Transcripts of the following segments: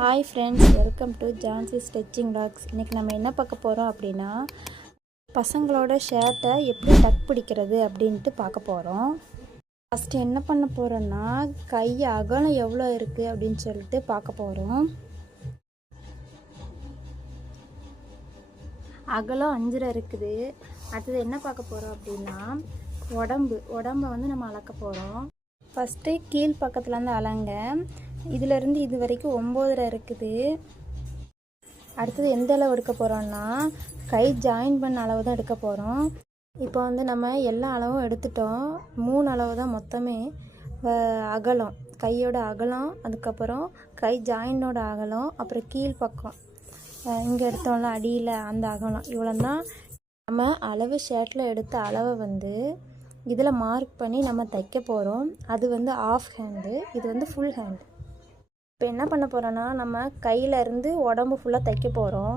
Hi friends welcome to Jhansi stitching talks இன்றைக்கி நம்ம என்ன பார்க்க போகிறோம் அப்படின்னா பசங்களோட ஷர்ட்டை எப்படி டக் பிடிக்கிறது அப்படின்ட்டு பார்க்க போகிறோம் ஃபஸ்ட்டு என்ன பண்ண போகிறோன்னா கை அகலம் எவ்வளோ இருக்குது அப்படின்னு சொல்லிட்டு பார்க்க போகிறோம் அகலம் அஞ்சரை இருக்குது. அடுத்தது என்ன பார்க்க போகிறோம் அப்படின்னா உடம்பு. உடம்ப வந்து நம்ம அளக்க போகிறோம் ஃபஸ்ட்டு கீழ் பக்கத்துலேருந்து அளங்க இதிலேருந்து இது வரைக்கும் ஒம்போதரை இருக்குது. அடுத்தது எந்த அளவு எடுக்க போகிறோம்னா கை ஜாயின் பண்ண அளவு தான் எடுக்க போகிறோம் இப்போ வந்து நம்ம எல்லா அளவும் எடுத்துட்டோம். மூணு அளவு தான் மொத்தமே அகலம். கையோட அகலம் அதுக்கப்புறம் கை ஜாயினோட அகலம் அப்புறம் கீழ் பக்கம். இங்கே எடுத்தோம்ல அடியில் அந்த அகலம். இவ்வளோ தான் நம்ம அளவு ஷர்ட்டில் எடுத்த அளவை வந்து இதில் மார்க் பண்ணி நம்ம தைக்க போகிறோம் அது வந்து ஆஃப் ஹேண்டு இது வந்து ஃபுல் ஹேண்டு இப்போ என்ன பண்ண போகிறோன்னா நம்ம கையில இருந்து உடம்பு ஃபுல்லாக தைக்க போகிறோம்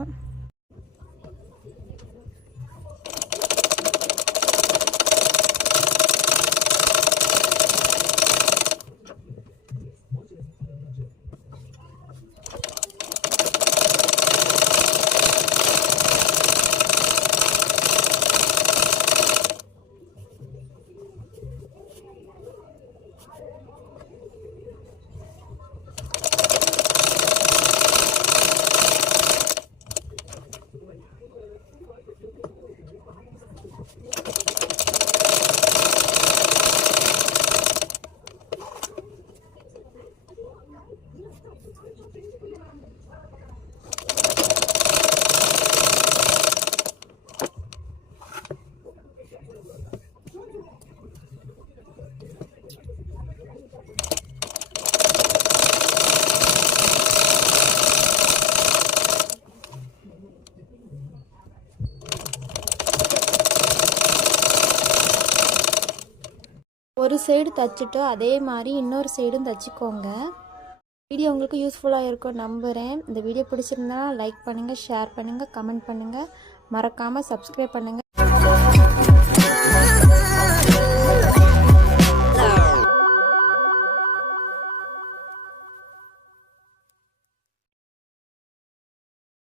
ஒரு சைடு தைச்சிட்டு அதே மாதிரி இன்னொரு சைடும் தைச்சிக்கோங்க. வீடியோ உங்களுக்கு யூஸ்ஃபுல்லாக இருக்கும் நம்புகிறேன் இந்த வீடியோ பிடிச்சிருந்தா லைக் பண்ணுங்கள் ஷேர் பண்ணுங்கள் கமெண்ட் பண்ணுங்கள் மறக்காமல் சப்ஸ்கிரைப் பண்ணுங்கள்